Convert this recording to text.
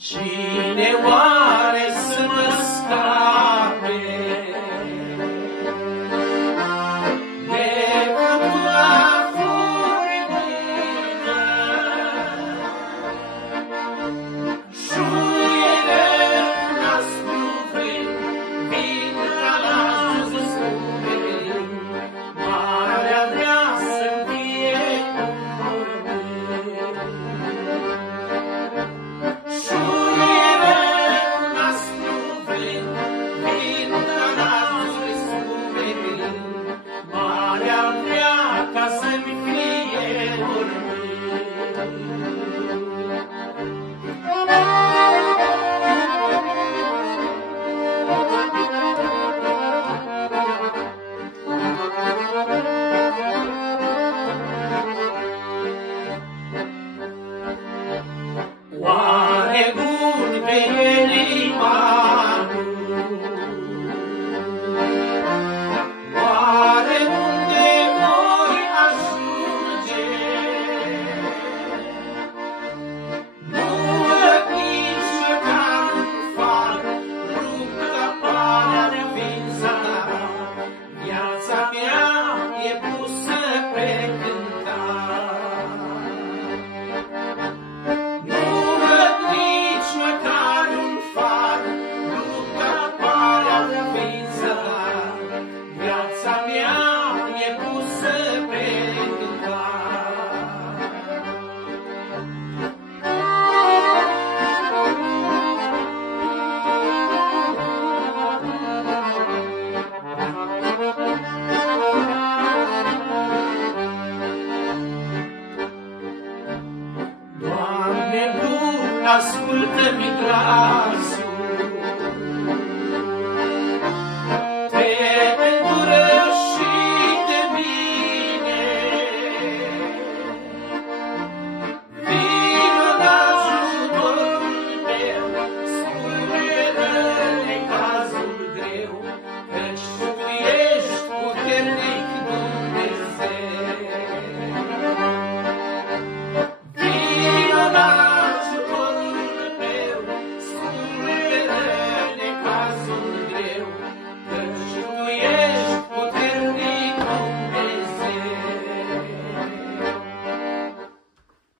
Cine oare să mă scape de fătura furibilă? Șuiere naspru vânt, vin ca lasul scumerind, marea vrea să-mi fie un mormânt. Oare bun venimanul? Oare unde voi ajunge? Nu văd nici măcar un far, rupt ca parea din zadar. Viața mea e pusă pe cântar. Ascultă-mi glasul,